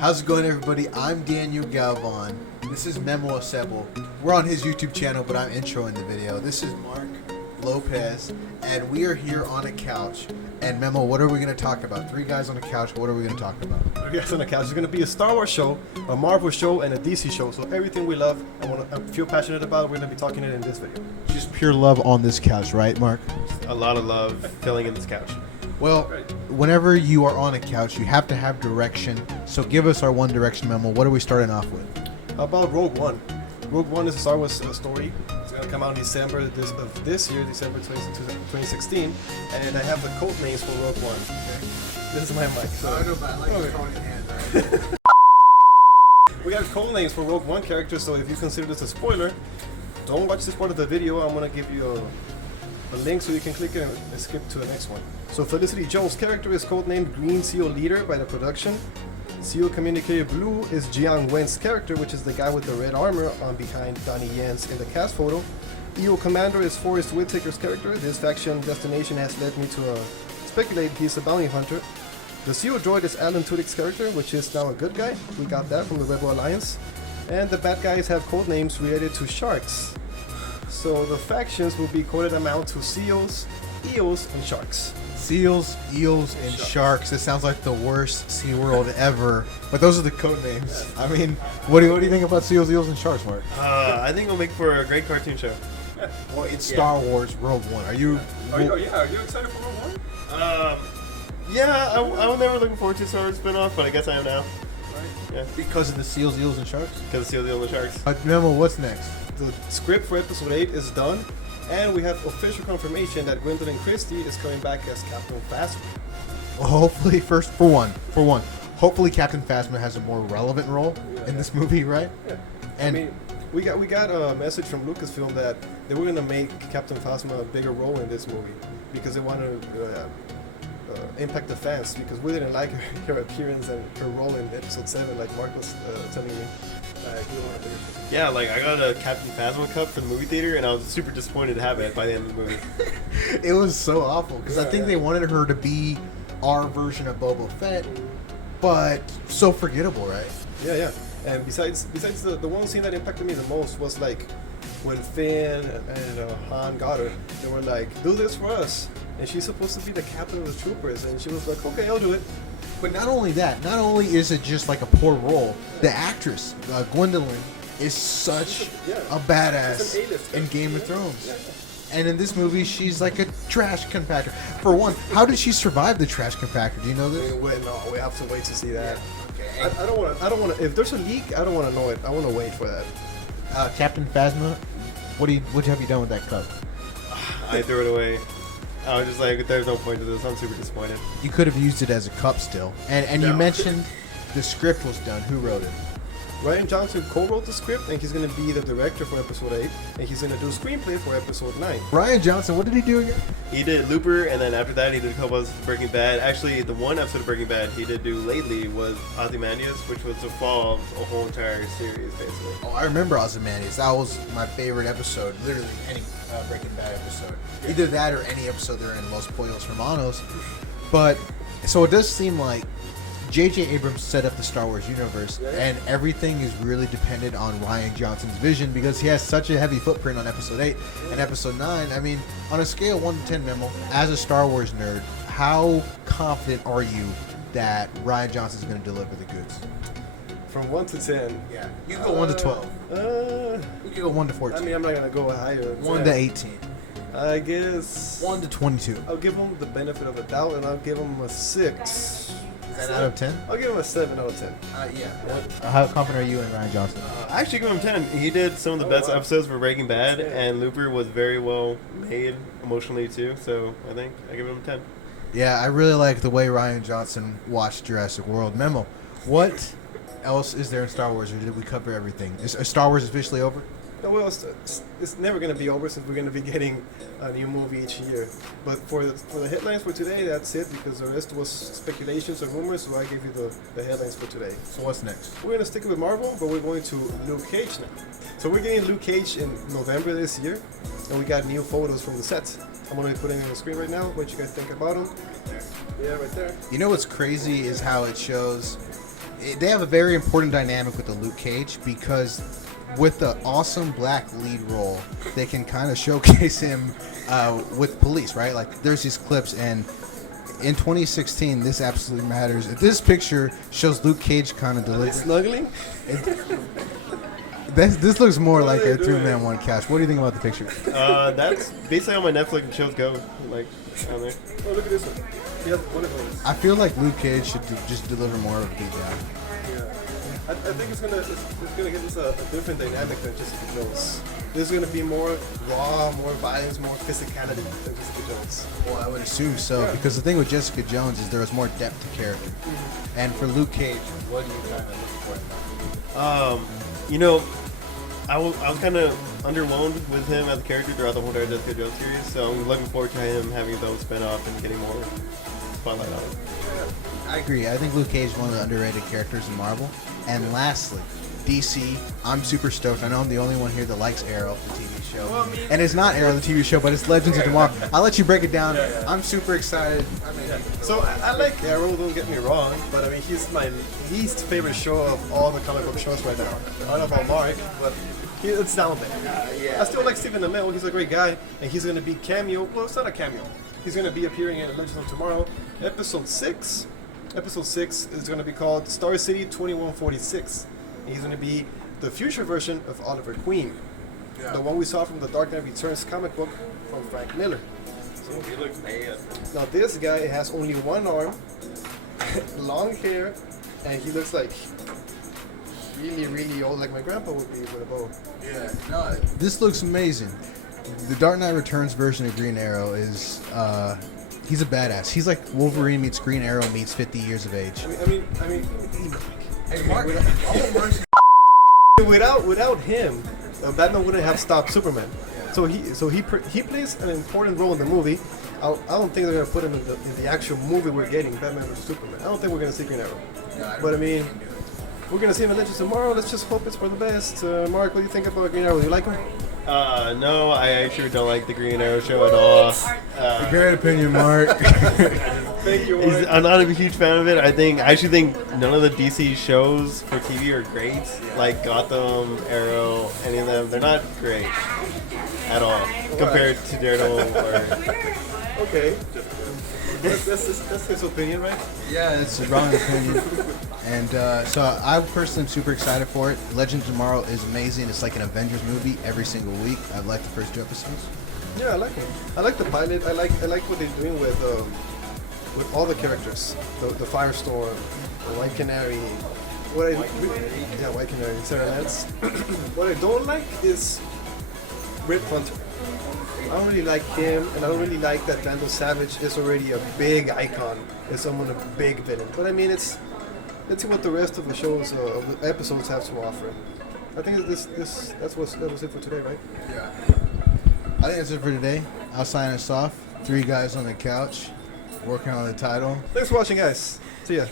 How's it going, everybody? I'm Daniel Galvan. This is Memo Assemble. We're on his YouTube channel, but I'm introing the video. This is Mark Lopez, and we are here on a couch. And Memo, what are we going to talk about? Three guys on a couch. What are we going to talk about? Three guys on the couch. It's going to be a Star Wars show, a Marvel show, and a DC show. So everything we love and I feel passionate about, we're going to be talking it in this video. Just pure love on this couch, right, Mark? A lot of love filling in this couch. Well, whenever you are on a couch, you have to have direction. So give us our One Direction, Memo. What are we starting off with? How about Rogue One? Rogue One is a Star Wars story. It's going to come out in December of this year, December 2016. And I have the code names for Rogue One. Okay. This is my mic. So. I know, but I like throwing in hands, right? We got code names for Rogue One characters, so if you consider this a spoiler, don't watch this part of the video. I'm going to give you a link so you can click it and skip to the next one. So Felicity Jones' character is codenamed Green Seal Leader by the production. Seal Communicator Blue is Jiang Wen's character, which is the guy with the red armor on behind Donnie Yen's in the cast photo. EO Commander is Forrest Whitaker's character. This faction destination has led me to speculate he's a bounty hunter. The Seal droid is Alan Tudyk's character, which is now a good guy. We got that from the Rebel Alliance. And the bad guys have codenames related to sharks. So the factions will be coded amount to seals, eels, and sharks. Seals, eels, and sharks. It sounds like the worst SeaWorld ever. But those are the code names. I mean, what do you think about seals, eels, and sharks, Mark? I think it'll make for a great cartoon show. Well, it's Star Wars Rogue One. Are you? Are you excited for Rogue One? Yeah, I was never looking forward to Star Wars spinoff, but I guess I am now. Right. Yeah, Because of the seals, eels, and sharks? because of Seal the Sharks. Memo, what's next? The script for episode 8 is done, and we have official confirmation that Gwendolyn Christie is coming back as Captain Phasma. Well, hopefully, for one, hopefully Captain Phasma has a more relevant role in this movie, right? Yeah. And I mean, we got a message from Lucasfilm that they were gonna make Captain Phasma a bigger role in this movie because they want to impact the fans, because we didn't like her appearance and her role in episode 7, like Mark was telling me. Yeah, like I got a Captain Phasma cup from the movie theater, and I was super disappointed to have it by the end of the movie. it was so awful because I think they wanted her to be our version of Boba Fett, but so forgettable, right? Yeah. And besides the one scene that impacted me the most was like when Finn and Han got her. They were like, "Do this for us," and she's supposed to be the captain of the troopers, and she was like, "Okay, I'll do it." But not only that, not only is it just like a poor role, the actress Gwendolyn is such a badass She's an A-lister. in Game of Thrones. Yeah. And in this movie, she's like a trash compactor. For one, how did she survive the trash compactor? Do you know this? We have to wait to see that. Okay. I don't want to. If there's a leak, I don't want to know it. I want to wait for that. Captain Phasma, what have you done with that cup? I threw it away. I was just like, there's no point to this. I'm super disappointed. You could have used it as a cup still. And you No. mentioned the script was done. Who wrote it? Ryan Johnson co-wrote the script, and he's going to be the director for episode 8, and he's going to do screenplay for episode 9. Ryan Johnson, what did he do again? He did Looper, and then after that, he did a couple of Breaking Bad. Actually, the one episode of Breaking Bad he did do lately was Ozymandias, which was the fall of a whole entire series, basically. Oh, I remember Ozymandias. That was my favorite episode. Literally any Breaking Bad episode. Either that or any episode they're in Los Pollos Hermanos. But, so it does seem like J.J. Abrams set up the Star Wars universe, and everything is really dependent on Ryan Johnson's vision because he has such a heavy footprint on Episode 8 and Episode 9. I mean, on a scale of 1 to 10, Memo, as a Star Wars nerd, how confident are you that Ryan Johnson's going to deliver the goods? From 1 to 10. Yeah. You can go 1 to 12. You can go 1 to 14. I mean, I'm not going to go higher than 1 10. to 18. I guess 1 to 22. I'll give him the benefit of a doubt, and I'll give him a 6. Is that out of 10? I'll give him a 7 out of 10. Yeah. How confident are you in Ryan Johnson? I actually give him 10. He did some of the best episodes for Breaking Bad, and Looper was very well made emotionally too. So I think I give him 10. Yeah, I really like the way Ryan Johnson watched Jurassic World. Memo, what else is there in Star Wars, or did we cover everything? Is Star Wars officially over? No, well, it's never going to be over since we're going to be getting a new movie each year. But for the headlines for today, that's it, because the rest was speculations or rumors, so I gave you the headlines for today. So what's next? We're going to stick with Marvel, but we're going to Luke Cage now. So we're getting Luke Cage in November this year, and we got new photos from the set. I'm going to be putting it on the screen right now. What you guys think about them? Yeah, right there. You know what's crazy is how it shows they have a very important dynamic with the Luke Cage because with the awesome black lead role, they can kind of showcase him with police, right? Like there's these clips, and in 2016, this absolutely matters. This picture shows Luke Cage kind of delivering. Snuggling? This looks more like a two-man, one couch. What do you think about the picture? That's basically how my Netflix shows go. Like on there. Oh, look at this one. He has one of those. I feel like Luke Cage should just deliver more of a beatdown. Yeah. I think it's gonna give us a different dynamic than Jessica Jones. This is gonna be more raw, more violence, more physicality than Jessica Jones. Well, I would assume so, because the thing with Jessica Jones is there was more depth to character. And for Luke Cage, what do you kind of look for? You know, I was kind of underwhelmed with him as a character throughout the whole entire Jessica Jones series, so I'm looking forward to him having his own spin-off and getting more spotlight on him. I agree. I think Luke Cage is one of the underrated characters in Marvel. And lastly, DC. I'm super stoked. I know I'm the only one here that likes Arrow, the TV show. And it's not Arrow, the TV show, but it's Legends of Tomorrow. I'll let you break it down. I'm super excited. So I like Arrow, don't get me wrong, but I mean he's my least favorite show of all the comic book shows right now. I don't know about Mark, but it's down there. I still like Stephen Amell. He's a great guy, and he's going to be cameo. Well, it's not a cameo. He's going to be appearing in Legends of Tomorrow, episode 6. Episode 6 is going to be called Star City 2146. He's going to be the future version of Oliver Queen, the one we saw from the Dark Knight Returns comic book from Frank Miller. So he looks bad. Now this guy has only one arm, long hair, and he looks like really, really old, like my grandpa would be with a bow. Yeah, no, this looks amazing. The Dark Knight Returns version of Green Arrow is, he's a badass. He's like Wolverine meets Green Arrow meets 50 years of age. I mean, Hey, Mark, without him, Batman wouldn't have stopped Superman. So he plays an important role in the movie. I don't think they're gonna put him in the actual movie we're getting, Batman vs Superman. I don't think we're gonna see Green Arrow. But I mean, we're gonna see him in Legends tomorrow. Let's just hope it's for the best. Mark, what do you think about Green Arrow? Do you like him? No, I actually don't like the Green Arrow show at all. great opinion, Mark. Thank you, Mark. I'm not a huge fan of it. I actually think none of the DC shows for TV are great. Like Gotham, Arrow, any of them, they're not great at all compared to Daredevil or. Okay. That's his opinion, right? Yeah, it's a wrong opinion. And so I personally am super excited for it. Legends of Tomorrow is amazing. It's like an Avengers movie every single week. I've liked the first 2 episodes. Yeah, I like it. I like the pilot. I like what they're doing with all the characters. The Firestorm, the White Canary. White Canary, Sarah Lance. What I don't like is Rip Hunter. I don't really like him, and I don't really like that Vandal Savage is already a big icon. Is someone a big villain. But I mean, let's see what the rest of the shows, of the episodes have to offer. I think that was it for today, right? Yeah. I think that's it for today. I'll sign us off. 3 guys on the couch, working on the title. Thanks for watching, guys. See ya.